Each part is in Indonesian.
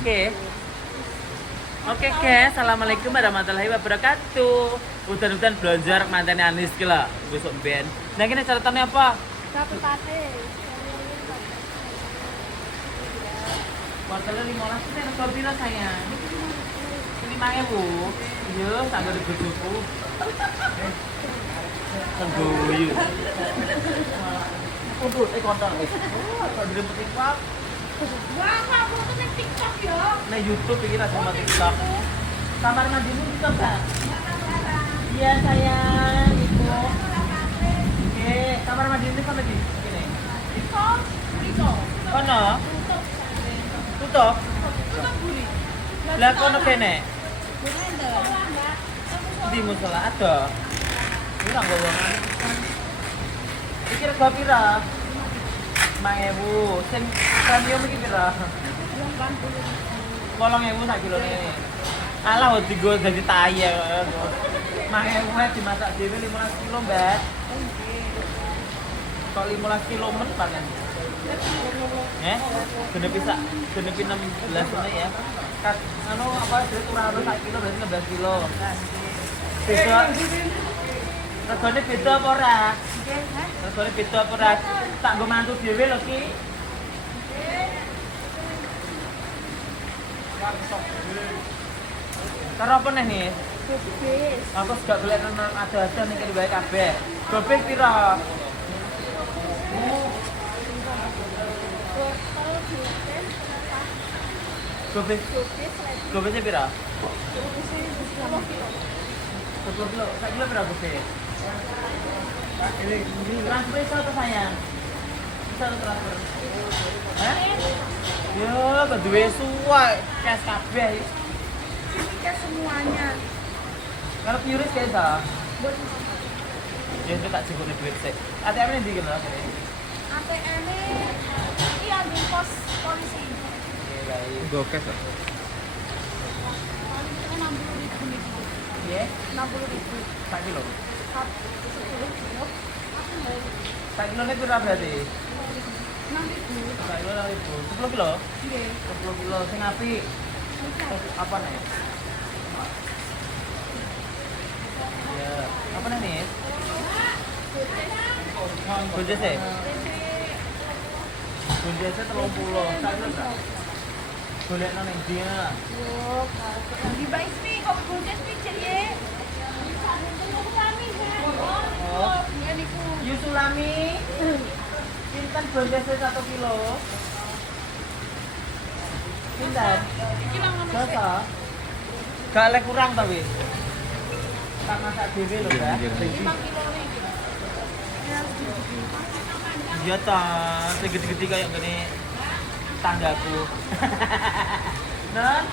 Oke. Oke guys, assalamualaikum warahmatullahi wabarakatuh. Udan-udan belanja mantannya Anis kila besok ben. Nah ini catatannya apa? Satu pate. Wortelnya 15 itu yang sobila sayang. Ini 5.000. Iya, tanggal di bojoku. Tengguyu. Untuk kontol. Kok dirempet TikTok? Wah, kamu tuh nek TikTok ya. Nah YouTube ini sama TikTok. Kamar mandi ini TikTok kan? Iya sayang, Ibu. Oke, kamar mandi ini kan lagi gini. Itu. Oh no, tutup. Tutup buri. Lah kono kene. Bener. Di musola ada. Ini nggak golongan. Iki rega pira? 5.000. Sing premium iki pira? 8.000 sak kilone. Alah kok digo dadi taye kok. 5.000 dimasak dhewe 15 kilo, Mbak. Kok 15 kilo men panen. Genepi 16 menit ya. Kat anu apa duit kurang anu 1 kilo berarti 16 kilo. Beda. Regane beda apa ora? Regane beda apa ora? Tak nggo mantu dhewe lho Ki. Karo apa nih nih? Bebes. Aku gak golek nang ada-ada ning kene wae kabeh. Gobek pira? Wortel bebes. Gobek. Bebes. Gobeknya pira? Bebes 10 kilo. 10 kilo. Sak kilo pira gobek? Ini transfer iso to sayang? Bisa to transfer? Hah? Yo, gak duwe suwai. Cash kabeh. Ini semuanya. Kalau piuris kayak bisa? Buat Ya itu tak cukup duit sih. ATM ini di kenal sih. ATM ini ambil pos polisi. Oke baik. Gokes ya? Paling cuma 60.000 nih. Iya. 60.000. Sak kilo. 10 kilo. Aku bayar Sak kilo ini berapa berarti? 6.000. Sak kilo 10 kilo. Iya. 10 kilo. Sing api. Apa nih? Ya. Apa nih? Bonjese. Bonjese 30. Sak kilo berapa? Golek nang ndi ya? Yo, di bais nih, kopi gojek nih jadi. Oh. Ya niku. Yusulami. Pinten bonjese 1 kilo? Pinten? Iki nang ngono sih. Dosa. Gak lek kurang tapi. Tak masak dhewe lho, Mbak. 5 kilo nih. Iya ta, segede-gede kayak gini tanggaku. Non,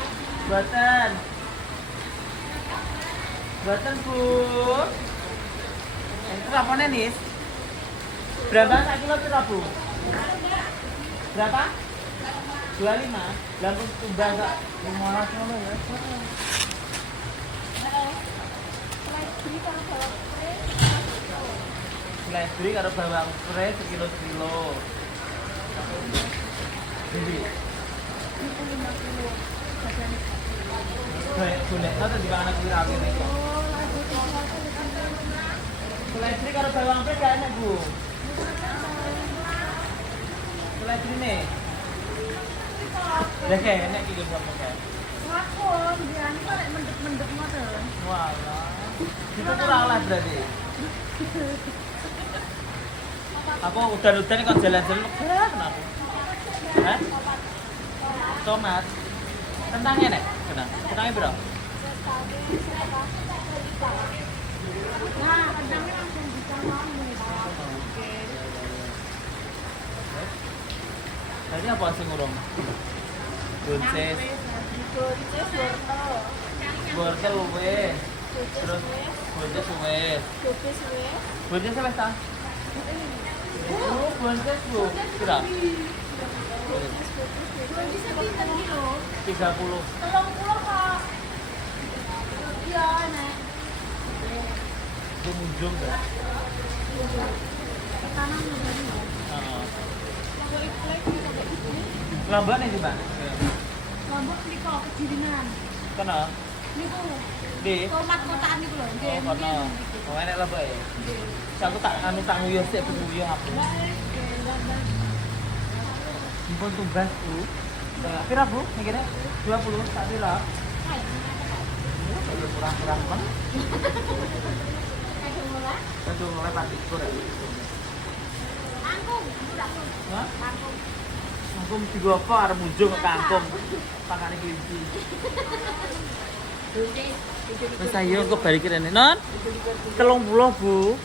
buatan. Buatan, Bu. Itu apa nih? Berapa sak kilo pira, Bu? Berapa? 25. Lampu tumbang sak 15 ngono ya. Seledri karo bawang pre sekilo-sekilo. Jadi, golek nang di mana kuwi rapi niku. Seledri karo bawang pre gak enak, Bu. Seledri nih. Lah kayak enak iki sama kayak. Lakon, biasanya kok lek mendek-mendek ngoten. Walah. Itu tuh ralah berarti. Aku udan-udan kok jalan-jalan kenapa? Hah? Tomat. Kentangnya nek? Kentangnya berapa? Nah, kadangnya langsung bisa kamu. Tadi apa sih ngurung? Buncis, Buncis wortel. wortel wes, terus buncis wes. Buncis wes. Buncis wes ta? Oh, buncis Bu. Kira? Buncisnya pinten kilo? 30. 30 kok. Iya, Nek. Itu ujung kan? Kanan ngene. Heeh. Flek-flek bisa kayak gini. Lambat nih, Mbak. Lombok niku kejiringan. Kono. Niku Di. tomat kotaan niku lho. Nggih. Oh, kono. Oh, enak lah, Pak. Nggih. Aku tak nguyuh sik nguyuh aku. Impun tumbas, Bu. Pira, Bu? Mikirnya 20 tak pira? Ya kurang-kurang kan. Kadung mulai pati kurang. Kangkung, murah. Hah? Kangkung. Kangkung digo apa arep munjung ke kangkung. Pakane kelinci. Wis ayo engko balik rene. Non. 30, Bu.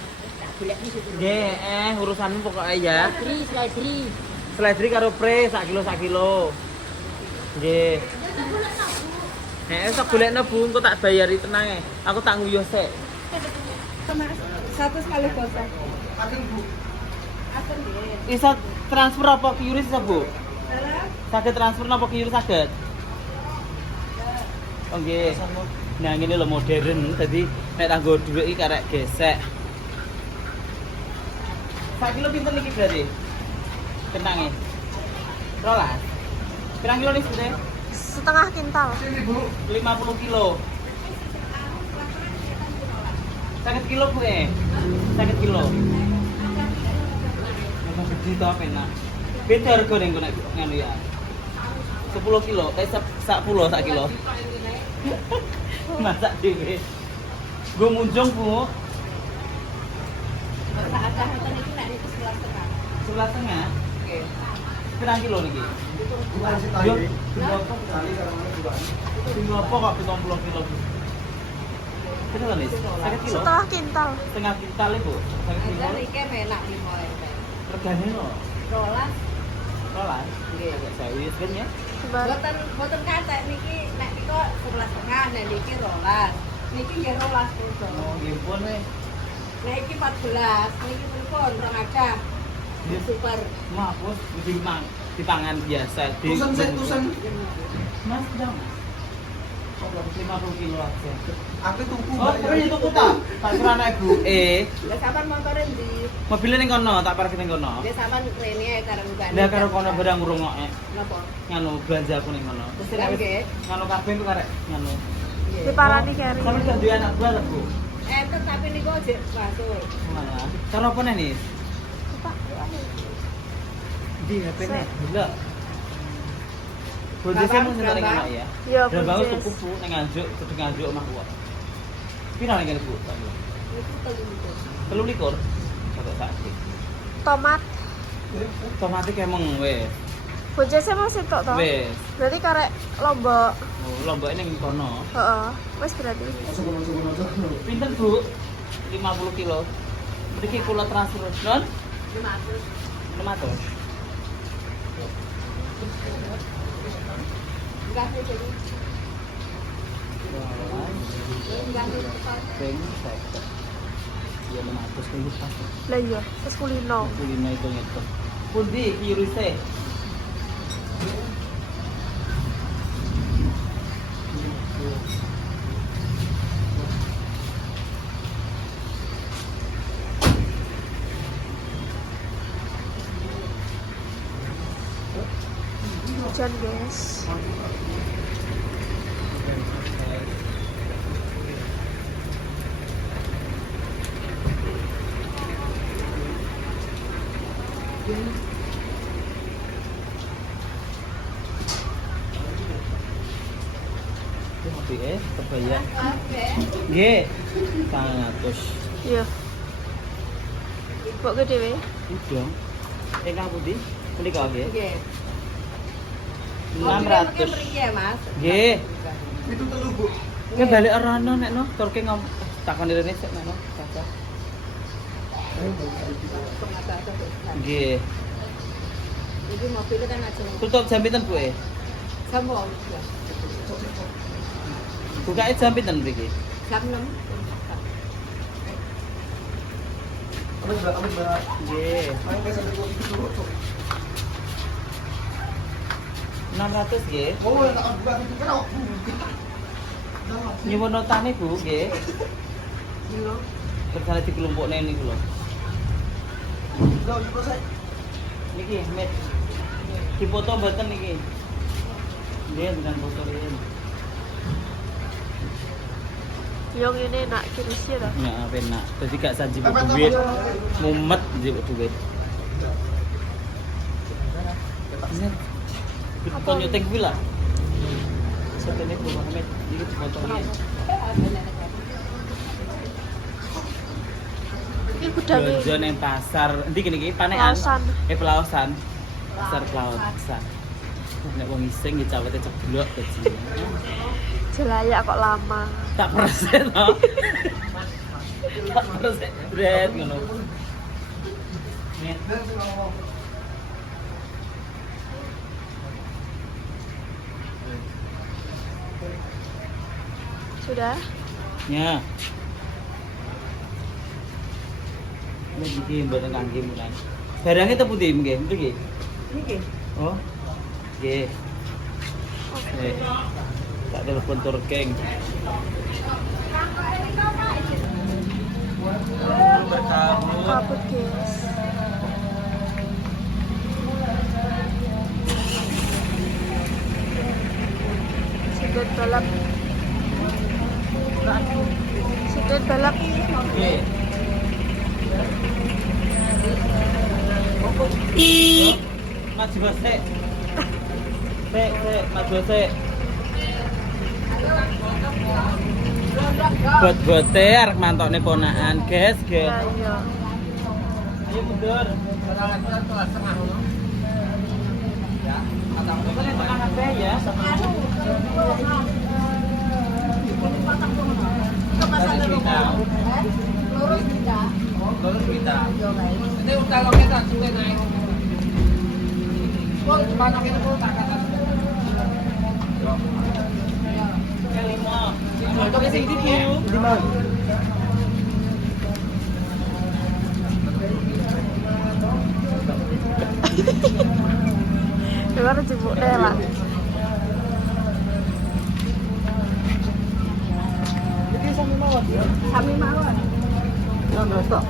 Nggih, urusanmu pokoknya ya. Seledri karo pre sak kilo. Nggih. Sok golekno Bu, engko tak bayari tenang e. Aku tak nguyuh sik. Satu sekali gosok. Iso transfer apa QRIS iso, Bu? Saged transfer apa QRIS saged? Oh nggih. Nah, ngene lho modern, dadi nek tanggo dhuwit iki karek gesek. Sak kilo pinten iki berarti? Kentange. Rolas. Pirang kilo nih, Bu? Setengah kintal. 50 kilo. 50 kilo, Bu. 50 kilo. Memang gede to enak. Beda harga ning nek ngono ya. 10 kilo, sak kilo. Masak dhewe. Gue munjung, Bu. Sebelah tengah. Oke. Pirang kilo niki? Yo, tinggal apa kok 70 kilo, Bu? Berapa nih? 50 kilo? Setengah kintal. Setengah kintal, Bu. 1 kilo. Regane lho. Rolas. Rolas. Nggih, saya wis ben ya. Boten kathah niki nek niku 11,5 nek niki rolas. Niki nggih rolas pun. Oh, nggih pun nih. Nek iki 14, niki pripun rong akeh. Super. Maaf, Bos, dipangan biasa. Tusen. Mas, dong. 50 kilo aja. Aku tuku. Oh, perlu tuku ta? Tak kira anak Ibu. Lah sampean montore ndi? Mobilnya ning kono, tak parkir ning kono. Lah sampean rene ae karo ngene. Lah karo kono barang ngrungokke. Napa? Nganu belanja aku ning kono. Terus nek wis Nggih. nganu kabeh ku karek nganu. Diparani keri. Sampe gak duwe anak buah lho, Bu. Tapi niku jek masuk. Malah. Karo apa nih? Di HP nih. Gila. Bojone Gampang, mung seneng gampang. enak ya. Iya, Dan bangun Buncis. tuku Bu ning Nganjuk, kudu Nganjuk omah ku. Pira ning kene, Bu? Niku 3 likur. Satu sak. Tomat. Otomatis emang wes. Bojese mau sitok to. Wes. Berarti karek Lombok. Oh, lombok ning kono. Heeh. Wis berarti. Pinten, Bu? 50 kilo. Mriki kula transfer, Non? 500. 500. Enggak sih jadi. Enggak sih. Peng, seket. Iya 500 ribu pas. Lah iya, wis kulino. Kulino itu ngitung. Pundi kirise? Hujan, guys. Kebaya. Oke. Nggih. 100. Iya. Kok gede we? Udang. Ingkang pundi? Menika nggih. Nggih. 600. Mriki ya, Mas. Nggih. Itu telu, Bu. Ki balik arana nek no, turke takoni rene sik nek no, Caca. Nggih. Iki mobilnya kan aja. Tutup jam pinten, Bu? Sambung. Bukake jam pinten mriki? Jam 6. Apa Mbak? Apa Mbak? Nggih. Ayo kita sampai kopi dulu. 600 nggih. Oh, tak buka itu kan aku. Nyuwun notane, Bu, nggih. Yo. Kersane dikelompokne niku lho. Enggak, itu saya. Niki, Met. Dipoto mboten niki. Dia dengan bocorin. Yang ini nak kirisi lah. Ya, enak. Jadi gak saji duit. Mumet jebuk duit. Kita nyuting kuwi lah. Setene Bu Muhammad iki dipotongin. Ini gudangnya. Belanja nang pasar. Endi kene iki panekan? Pelawasan. Pelawasan. Pasar Pelawasan. Nek wong iseng ya cawete ceblok dadi. Jelaya kok lama. Tak persen no. Tak persen red ngono. Nih. Sudah? Ya. Ini iki mboten kangge mulan. Barangnya tepu ndi nggih? Nggih. Niki. Oh. Nggih. Oke. Tak telepon Turking. Kabut guys. Sikit balap. Sikit balap. Nggih. Maju sik. Sik, maju sik. Bot-bote arek mantokne ponakan, guys, guys. Ya iya. Ayo mundur. Ini tengah kabeh ya. Lurus kita. Ini udah loketan suwe naik. Kok banyak itu tak kata. Ya 5. Itu sing di view. 5. Dengar jebuk lah. Jadi sami mawon ya. Sami mawon. Nah, stok.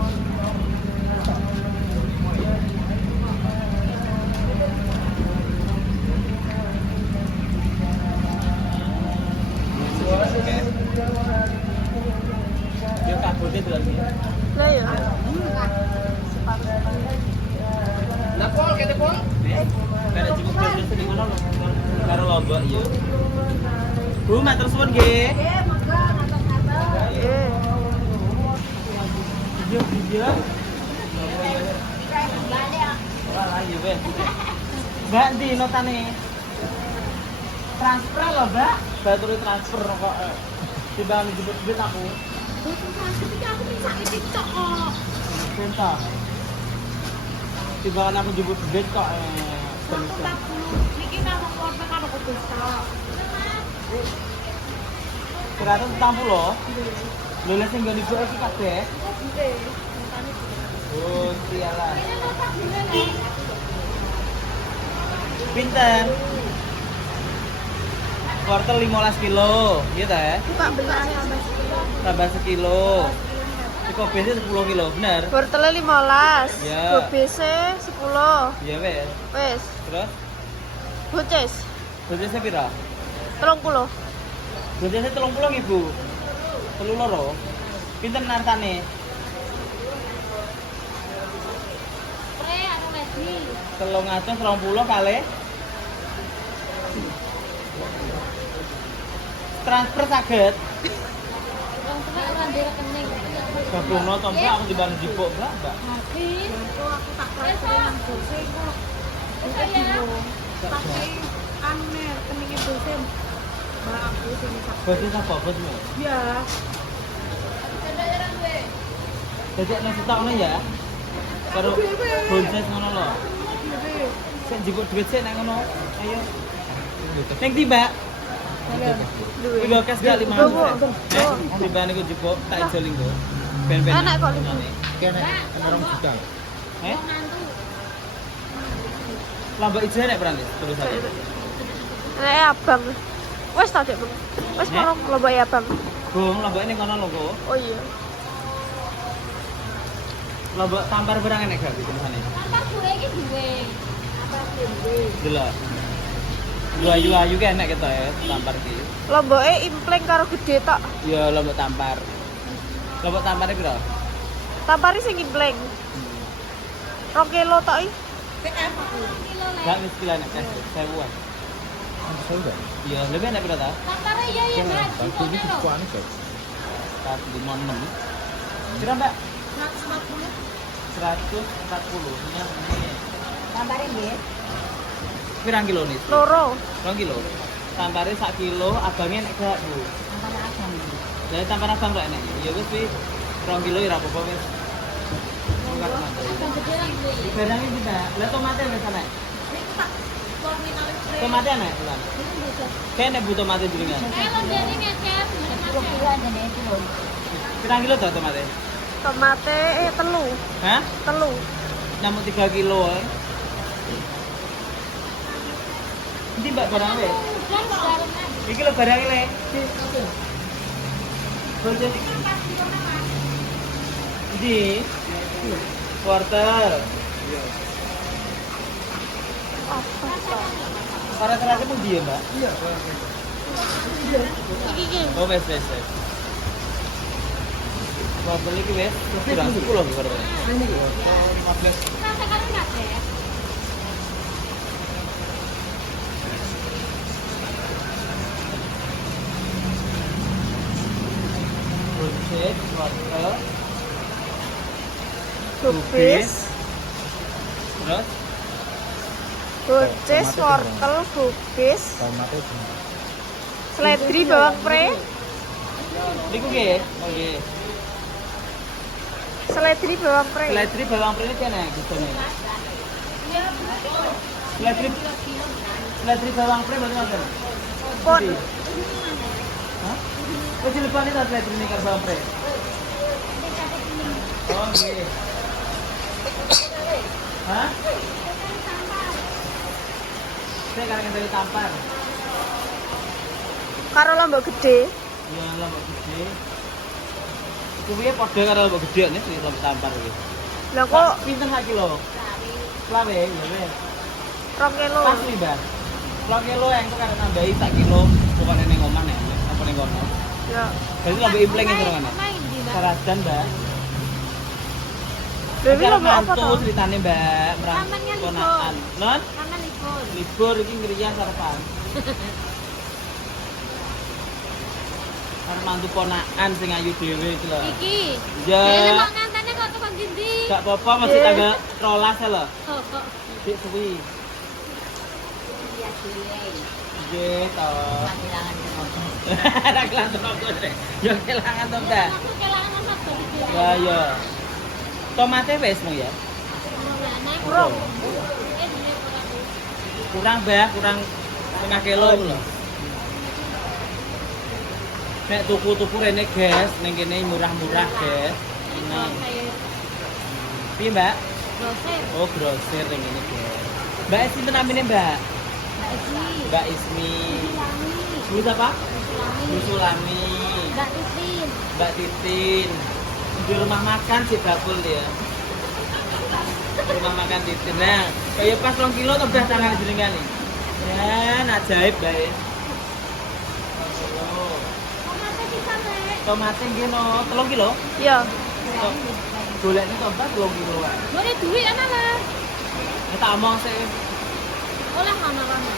Dia kabutnya dolan ya. Lah ya. Lah pol kene pol. Kada cukup beli sing ngono lho. Karo lombok ya. Bu, matur suwun nggih. Eh. Video. Wah, iya weh. Mbak ndi notane? Transfer lho, Mbak. Baturi transfer kok. Timbang dijebut duit aku. Aku bisa TikTok kok. Cinta. Timbangan aku jebut duit kok. 140. Niki nama korban karo kudusta. 140. Lho lek sing nggon ibu iki kabeh. Nggih. Oh, sialah. Pinten? Wortel 15 kilo, iya ta ya? Buka belas. Tambah sekilo. Si kobesnya 10 kilo, bener? Wortelnya 15. Ya. Gobese 10. Iya wes. Wes. Terus? Boces. Budgetnya pira? 30. Budgetnya 30 ibu. 3 loro. Pinten nartane? Pre anu lagi. 320 kali transfer saged. Wong tenan ora ndek rekening. Gabungno to Mbak, aku dibantu jipuk Mbak. Habis. Aku tak transfer nang bose iku. Pakai anu nih rekening bose. Mbak aku sing sak. Berarti sapa bosmu? Iya. Jadi nek stokno ya. Karo bonses ngono lho. Sik jipuk duit sik nek ngono. Ayo. Ning ndi, Mbak? Duit. Iku kas gak 5. Gowo. Tiba niku jipuk tak ijo linggo. Ben-ben. Enak kok lho. Kene ana 2 juta. Eh? Lambak ijo nek berarti terus aku. Nek abang. Wes ta, Dek, Bang. Wes kono lombok abang. Bung, lambak ini kono lho kok. Oh iya. Lombok tampar berang enek gak tulisane? Tampar gue iki duwe. Apa duwe? Delok. Ayu-ayu ki enak gitu ya, tampar ki. Lomboke impleng karo gede tok. Ya lombok tampar. Lombok tampare piro? Tampari sing impleng. 2 kilo tok iki. Sing apa? Gak wis kilo nek kas 1000-an. Sudah. Ya lebih enak piro ta? Tampare iya ya, Mbak. Bangku ini kuane kok. 156. Kira Mbak 150. 140 nya ini. Tampare nggih. Pirang kilo nih? Loro. 2 kilo. Tampare 1 kilo, abangnya nek gak, Bu. Tampare abang. Jadi tampar abang kok enek. Ya wis wi 2 kilo ya ora apa-apa wis. Enggak mati. Abang gede lah nggih. Barangnya kita, lah tomatnya wis enek. Niku tak formina wis pre. Tomatnya enek, Bulan. Niku butuh. Kayak enek bu tomatnya jenengan. Lonjane ngecep. Kilo aja nih kilo. Pirang kilo to tomatnya? Tomate telu. Hah? Telu. Nyamuk 3 kilo ae. Ndi Mbak barang wis? Udah barengan. Iki lho barangnya le. Boleh. Ndi? Wortel. Apa tok? Sarat-saratnya pun dia, Mbak. Iki iki. Oh, wes. Wortel iki wes, kurang 10 lho karo. 15. Rasa kali enggak ya? Buncit, wortel, Kubis, terus bucis, wortel, kubis, Tomatnya bener. seledri, bawang pre, niku nggih. Oh nggih. seledri, bawang pre. Seledri bawang prene kene gusone. Seledri bawang pre mboten wonten. Pun Hah? Wis dilepani ta seledri ning karo bawang pre? Oh nggih. Hah? Saya kadang dari tampar. karo lombok gede. Iya lombok gede. Iku piye padha karo lombok gede nih si lombok tampar iki. Lah kok Pinten sak kilo? Selawe ya wis. 2 kilo. Pas nih, Bang. 2 kilo yang kok karena nambahi sak kilo bukan ning omah nek apa ning kono. Ya. Jadi lombok impleng itu kan. Main di Mbak. Saradan, Mbak. Dewi lombok apa tuh toh? ceritane, Mbak? Tamannya libur. Ponakan. Non? Karena libur. Libur iki ngriyan sarapan. Karena mantu ponakan sing ayu dhewe iki lho. Iki. Ya. Dene kok ngantene kok tukang gindi. Gak apa-apa masih Nggih. tanggal 13 lho. Kok. Dik suwi. Iya sih. Nggih to. Kehilangan teman. Ora kelantan apa sih? Ya kelangan to, Mbak. Aku kehilangan satu. Ya ya. Tomate wis mung ya. Kurang. Kurang, Mbak, kurang 5 kilo iku lho. Nek tuku-tuku rene, guys, ning kene murah-murah, guys. Nah, piye, Mbak? Oh, grosir ning kene, guys. Mbak sinten namine, Mbak? Mbak Ismi. Bu apa? Bu Sulami. Mbak Titin. Di rumah makan si bakul dia. Rumah makan Titin. Nah, kayak pas 2 kilo tuh udah tangan jenengan nih. Ya, ajaib bae. Tomate nggih no, 3 kilo. Ya. Golekne tomat 2 kilo wae. Boleh duit ana lah. Ya tak omong sih. Oleh mana-mana.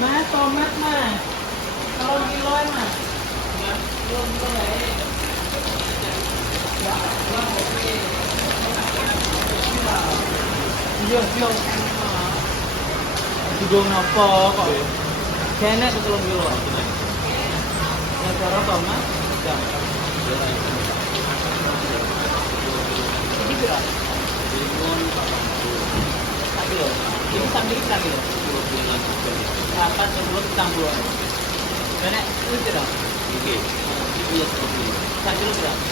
Mas, tomat, Mas. 3 kilo ya, Mas. 3 kilo ya. Iya, iya. Digong apa kok? Kene 3 kilo. Ya cara tomat, jam. Ini berapa? Sak kilo. Ini sambil sak kilo. 8 10 campur. Nenek, itu berapa? Iki. Iki ya 10. Sak kilo berapa?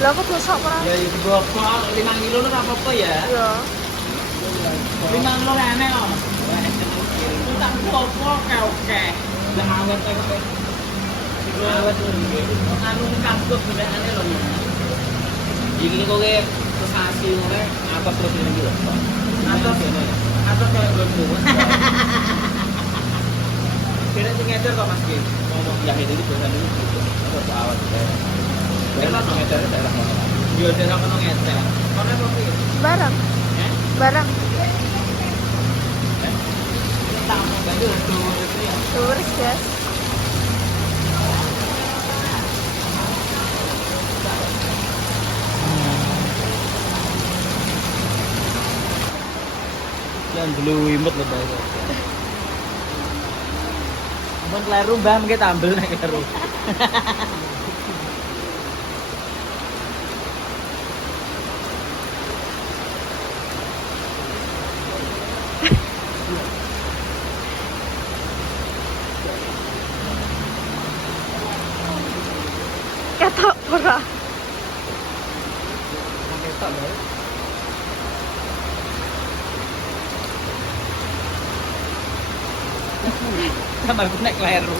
Lah aku dosa ora? Ya itu bapak 5 kilo ora apa-apa ya. Ya. 5 kilo rene kok. Itu tak apa oke. Lah awet kok. Iku awet lho. Anu kampus benerane lho. Iki kok ke sasi ngene apa terus iki lho. Apa terus kayak gonmu. Kira sing ngeder kok Mas Ki. Ngomong jahit itu biasa dulu gitu. Atau awal daerah. Daerah ngeder daerah mana? Yo daerah kono ngeder. Kono apa sih? Barang. Eh? Barang. Tamu bantu itu ya. Turis guys. Jangan dulu imut lho Mbak. Ampun kleru Mbah mengke tambel nek kleru. Ketok ora. Ketok lho. Tambah nek kleru.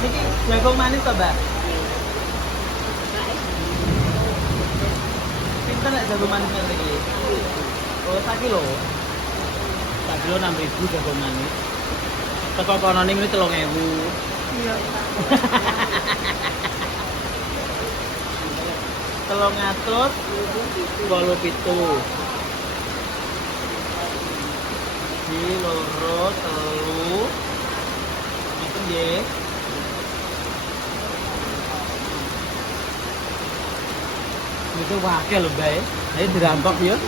Iki jagung manis to, Mbak? Pinten nek jagung manis iki? Oh, 1 kilo. 1 kilo 6.000 jagung manis. Teko kono ini 3.000. Iya. 387. Di loro telu. Ngeten nggih. Itu wakil lho, Mbak. Ayo dirampok ya.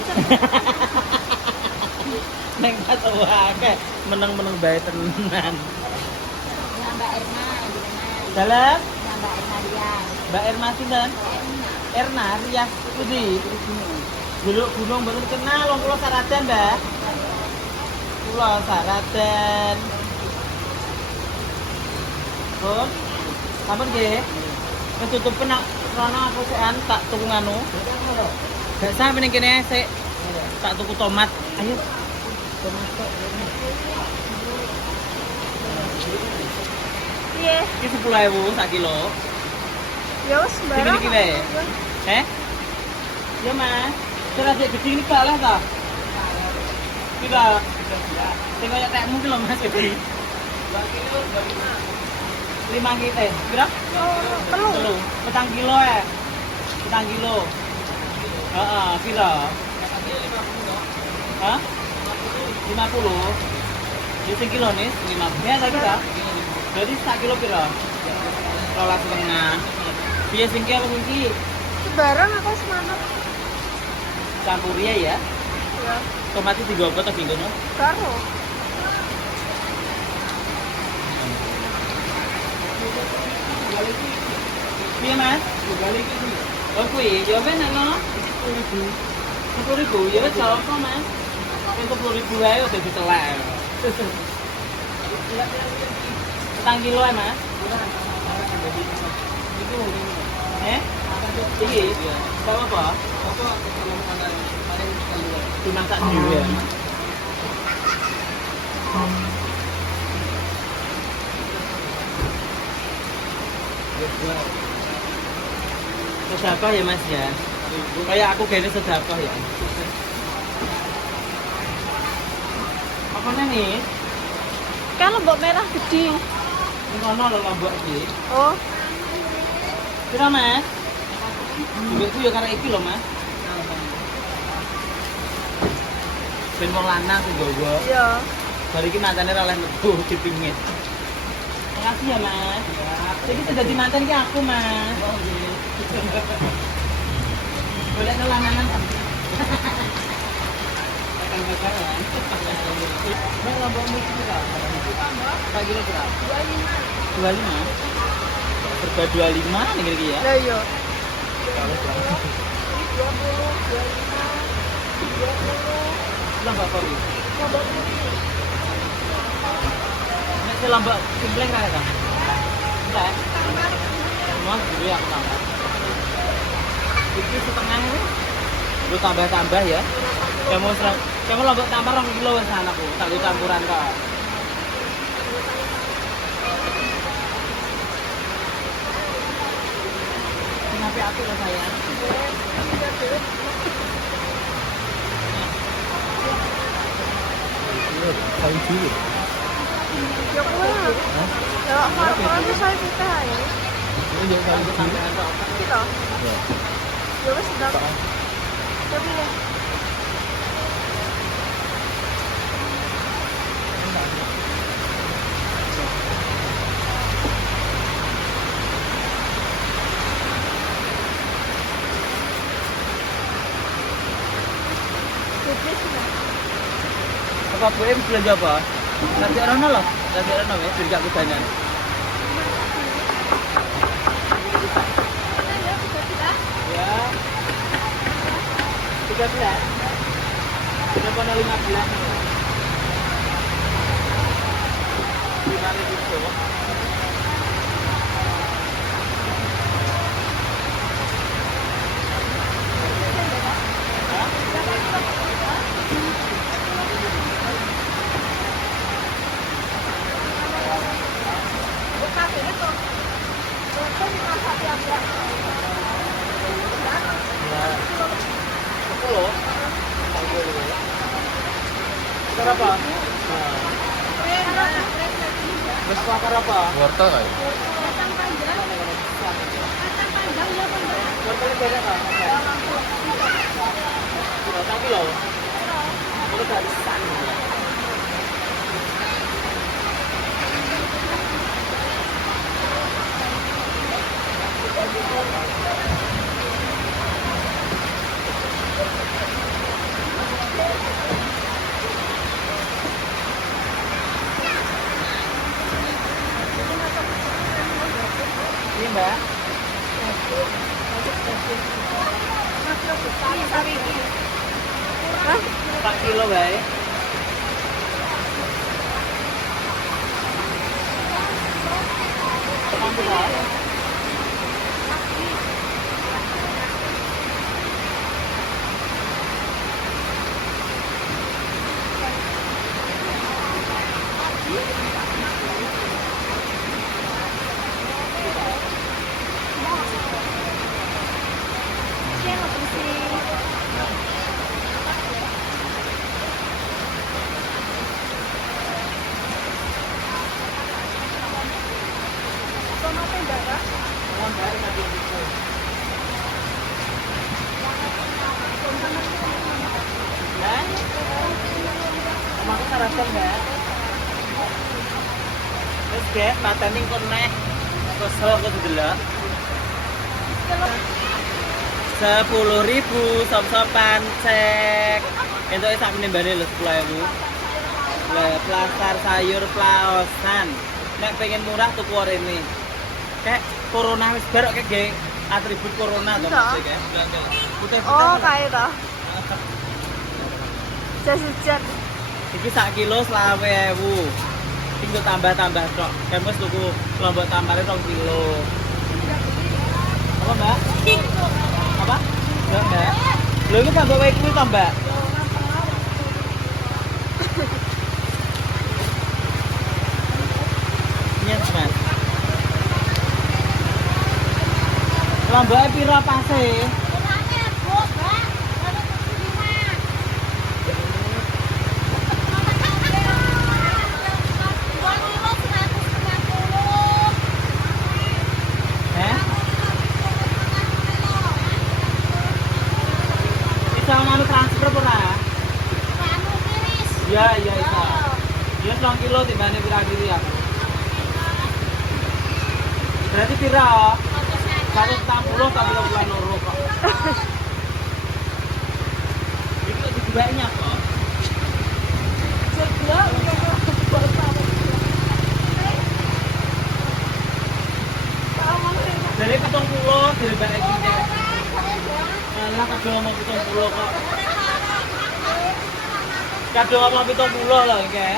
Neng pas wakil meneng-meneng bae tenan. Mbak Erna, Dalam Mbak Erna dia. Mbak Erma sinten? Erna Rias Budi. Dulu gunung bener kenal wong kula Saraden, Mbak. Kula Saraden. Pun sampun nggih. Wis tutup penak rono aku sekan tak tuku nganu. Gak sampe ning kene sik. Tak tuku tomat. Ayo. Tomat kok. Iya. Iki 10.000 sak kilo. Ya wis barang. Iki wae. Ya Mas. Terus sik gede ini kalah ta? Tidak. Sing kaya tekmu ki lho Mas iki. 2 kilo 5 kilo. Pira? Perlu. 4 kilo ya. 4 kilo. Heeh, pira? Hah? 50. Ini sing kilo nih, 50. Ya, saya kira. Jadi 1 kilo pira? 12,5. Piye sing ki apa sing ki? Barang aku semangat. Campur ya. Ya. Tomatnya digogo ta bingono? Karo. Piye Mas? Oh kuwi, ya ben ana 10.000. Ya wis gak apa Mas. Sing 10.000 wae udah ditelek. 4 kilo ya Mas? Iki? Gak apa? Dimasak dhewe ya. Sedekah ya Mas ya. Kayak aku gini sedekah ya. Apa nih? Kan lombok merah gede. Ini kono lho lombok iki. Oh, Pira Mas? Duitku ya karena iki lho Mas. Ben wong lanang sing nggawa. iya. Bar iki mantane ora oleh metu dipingit. Makasih ya Mas. Iki sudah di mantan ki aku Mas. Oh nggih. Boleh kelanangan kan? Bakal-bakalan. Mbak lombok mix berapa? Pak kilo berapa? 25. Serba 25 nih kira-kira ya? Lah iya. Lombok apa ini? Nek si lombok simpleng kaya kan? Enggak? Semua dulu ya aku tambah. Itu setengah ini. Lu tambah-tambah ya. Kamu lombok tambah 2 kilo wis anakku. Tak lu campuran kok. Kenapa aku lah sayang? Sawi dulu. Ya kuwi. Ya kok wis saya pita ya. Ini jadi sawi dulu. Kita. Ya. Ya wis sedap. Tapi nih. Apa Bu Em belanja apa? Lagi Rono loh, lagi Rono ya, beli gak kudangan. Ya. 13. Berapa 15? Gimana gitu? Sepuluh. Berapa? Terus bakar apa? Wortel kayak. Wortelnya banyak kan? Berapa kilo? Itu dari sana. Ini Mbak. Hah? 4 kilo baik. Emangnya sarapan Mbak? Terus Mbak, pateni kok nek kesel kok delok. 10.000 sop-sopan cek. Entuk sak menimbane lho 10.000. Lah plastar sayur plaosan. Nek pengen murah tuku rene. Kayak corona wis bar kok ge atribut corona to Iya. Mas ya. Putih-putih. Oh, kayak itu. Jas-jas. Iki sak kilo 20.000. Tinggal tambah-tambah tok. Kan wis tuku lombok tampare 2 kilo. Apa, Mbak? Apa? Enggak, Mbak. Lho iki tambah wae kuwi to, Mbak? Nyet, Mas. Lomboke piro pase? Heh? Bisa nganu transfer apa ora? Iya, iya bisa. Dia 2 kilo timbane pira-kiri ya. Berarti pira? 160 tak kilo bulan loro kok. Itu dijualnya kok. Dari 70 diribake iki. Alah kadang ngomong 70 kok. Kadang ngomong 70 lho iki.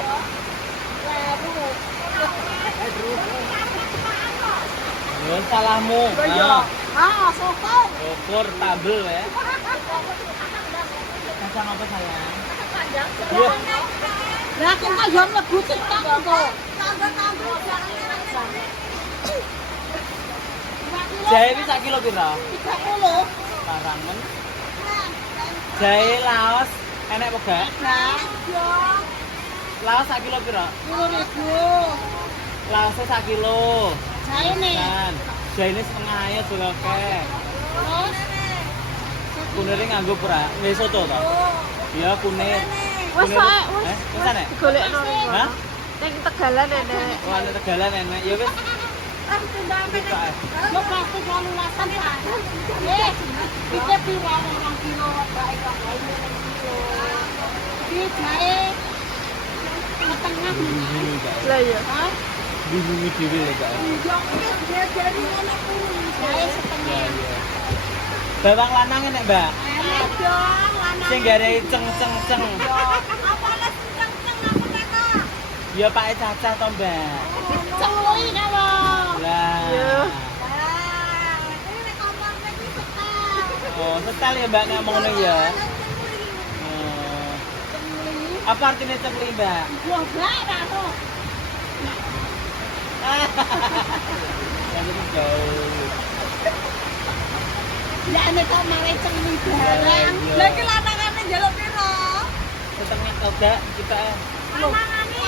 Yo salahmu. Nah, sokong. ukur tabel ya. Kacang apa sayang? Iya. Lah kok yo mlebu TikTok kok. Jahe iki sak kilo pira? 30. Karangan. Jahe laos enek apa gak? Nah, yo. Laos 1 kilo piro? 10.000. Laosnya 1 kilo. Jaine. Kan. Jaine setengah aja dulu oke. Terus Kunirnya nganggo pura. Nggih soto to? Iya kunir. Wes ae, wes. Wis ana? Digolekno ning Hah? kono. Ning Tegalan enek. Wah, nek Tegalan enak. Ya wis. Wis ae. yo pasti kalau lasan Pak. Iki piro 2 kilo bae kok ae 2 kilo. Iki jae setengah. Bingung gak? Lah iya. Hah? Bingung dhewe lho gak? Yo dia dari ngono kuwi. Jae Ya setengah. iya. Bawang lanang enek, Mbak. Enak dong, lanang. Sing gare ceng ceng ceng. Apa les ceng-ceng apa kata? Ya Pak Cacah to, Mbak. Celui kawo. Lah. Iya. Ah, ini nek kompor iki setel. Oh, setel ya Mbak nek ngono ya. Oh. Apa artinya cemli, Mbak? Wah, gak tahu. Yang ini jauh. Ya nek kok mawe celui barang. Iya. Lah iki lanangane njaluk piro? Setengah kodak kita. Lanangane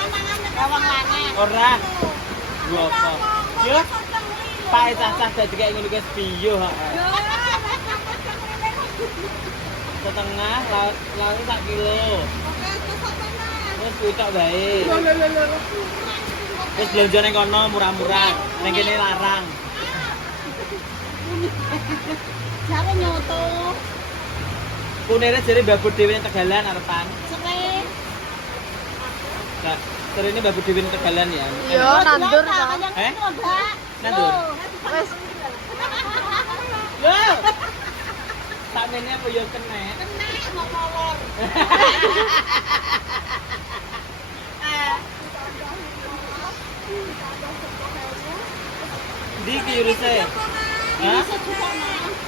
kawang lanang. Ora. Gua apa? Yo, Pak Cacah dadi kayak ngono guys piyo heeh. Setengah lalu 1 kilo. Terus kutok bae. Terus belanja ning kono murah-murah. Ning kene larang. Jare nyoto. Kunire jare babut dhewe ning Tegalan arepan. Sering. Nah, terus babut dhewe ning Tegalan ya. Iya, nandur to. Eh? Nandur. Wes. Lho. Samene apa ya kenek? Kenek mau molor. Di kiruse. Hah?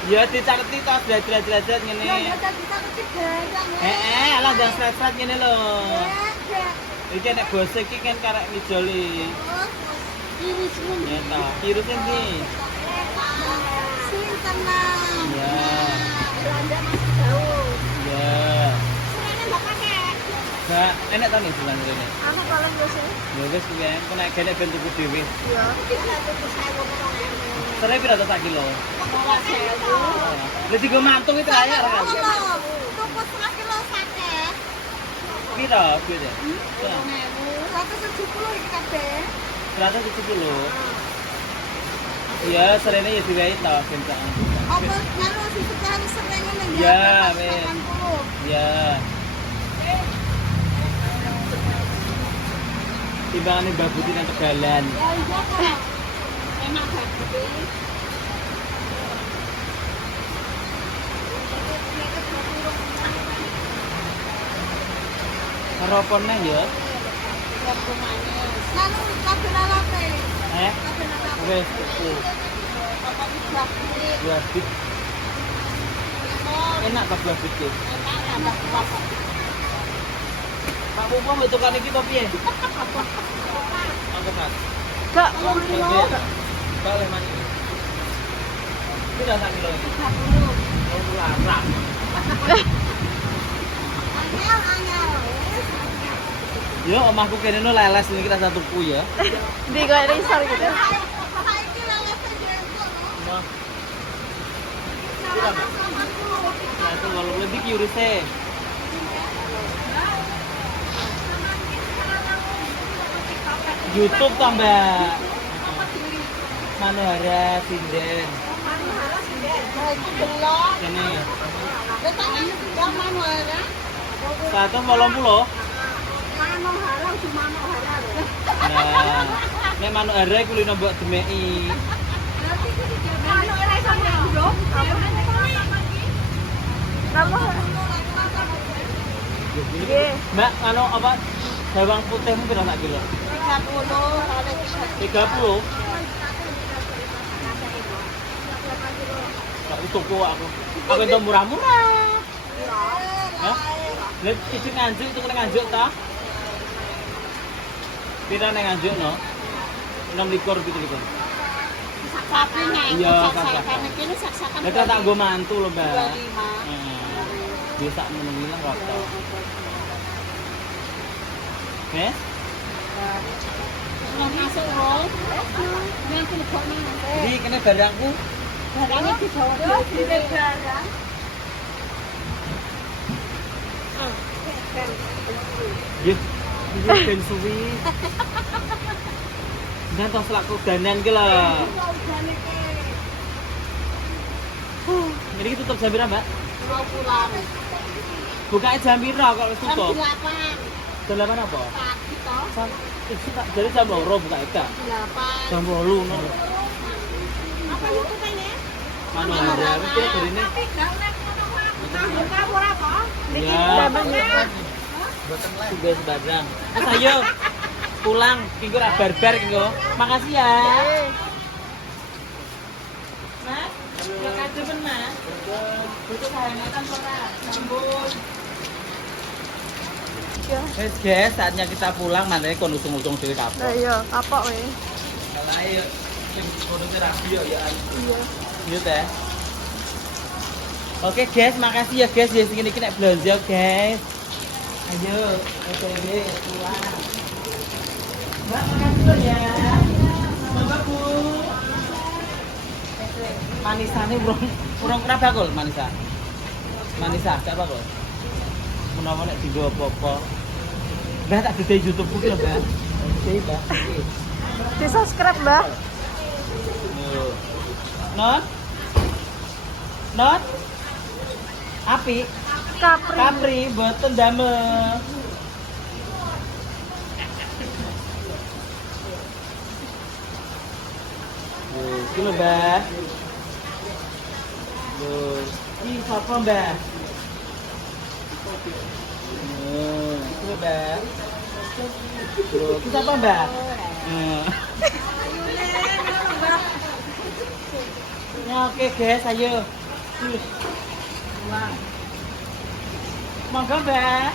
Ya dicareti tos derajat-derajat ngene. Alah ndang sret-sret ngene lho. Iki nek bose iki kan karek ngijoli. Iris pun. Ya ta, kiruse ndi? Sing tenang. Ya. Belanja masih jauh. Ya. Serene mbak pakai. Gak enak ta nih bulan rene. Anu paling biasa. Ya wis kuwi ae, kok nek gene ben tuku dhewe. Iya. Kita tuku 1.000. Sere piro to 1 kilo? 12.000. Wis digo mantung itu aja kan. Tuku 1 kilo sate. Piro kuwi? 170 iki kabeh. 107 kilo. Ya, serene ya diwehi to bentak. Apa nyaro disetel sering ngene Ya, wis. 80. Ya. Timbangane babuti nang Tegalan. Ya iya kok. Enak banget. Karo apa neh ya? Waktu manis. Lalu kabeh lalape. Eh, Kabeh lalape. wis tuku. Apa iki bakti? Buah bit. Enak ta buah bit iki? Enak tambah kuah. Pak Pupo mbok tukan iki apa piye? Angkat Mas. Gak. Kok oleh mani. Piro sak kilo iki? 30. Oh, larang. Anyar. Yo, omahku kene no leles ini kita satu tuku ya. Di kayak risor gitu. Saiki lalape jengkol. Nah. Piro, Mas? Nah, itu kalau lebih kiurise. YouTube tambah Manohara Sinden. Nah, itu belok. Ini Betane yang Manohara. 180. Manohara di Manohara lho. Nah, nek Manohara iku lino mbok demeki. Manohara sampe ndok. Nama? Nggih. Mbak, anu apa? Bawang putihmu piro sak kilo? 30 oleh 30. Tak tuku aku. Aku itu murah-murah. Hah? Lah iki nganjuk tuku nang nganjuk ta? Pira nang nganjuk no? 6 likur. Tapi nek Iya, saksakan iki ini saksakan. Lah tak nggo mantu lho, Mbak. 25. Heeh. Bisa menengi lah rata. Oke. Mau masuk roll. Nanti lebokno. Jadi kena barangku. Barangnya dibawa di barang. Yuk, ini ben suwi. Nah, tos laku danan ki lho. Ini tutup jam berapa, Mbak? Mau pulang. Bukanya jam berapa kalau wis Jam tutup? 8 Jam 8 apa? pagi toh. Jadi jam 2 buka eka. 8. Jam 8 no. Apa itu kayaknya? Mana ada? Mesti dari ini. Tapi gak oleh ngono kabur apa? Ya. Tugas barang. Mas ayo pulang. Kinggo ra barbar kinggo. Makasih ya. Mas, ya kasih men Mas. Butuh kehangatan ora? Sampun. Ya. Wes guys, saatnya kita pulang. Mantene kon usung-usung dhewe Lah kapok. iya, kapok we. Kalau ayo sing kono terapi yo ya. Iya. Iya teh. Oke guys, makasih ya guys. Ya segini nek belanja guys. Ayo, oke pulang. Mbak, makasih loh ya. Monggo Bu. Manisane urung ora bakul manisa. Manisa gak bakul. Menawa nek dienggo apa-apa. Mbak tak gede YouTube ku ki lho, Mbak. Oke, Mbak. Di subscribe, Mbak. Yo. Not? Not? Api? Capri. Capri boten damel. Iki lho, Mbak. Lho, iki sapa, Mbak? Iki lho, Mbak. Lho, iki sapa, Mbak? Ya oke guys, ayo. Pulang. Monggo, Mbak.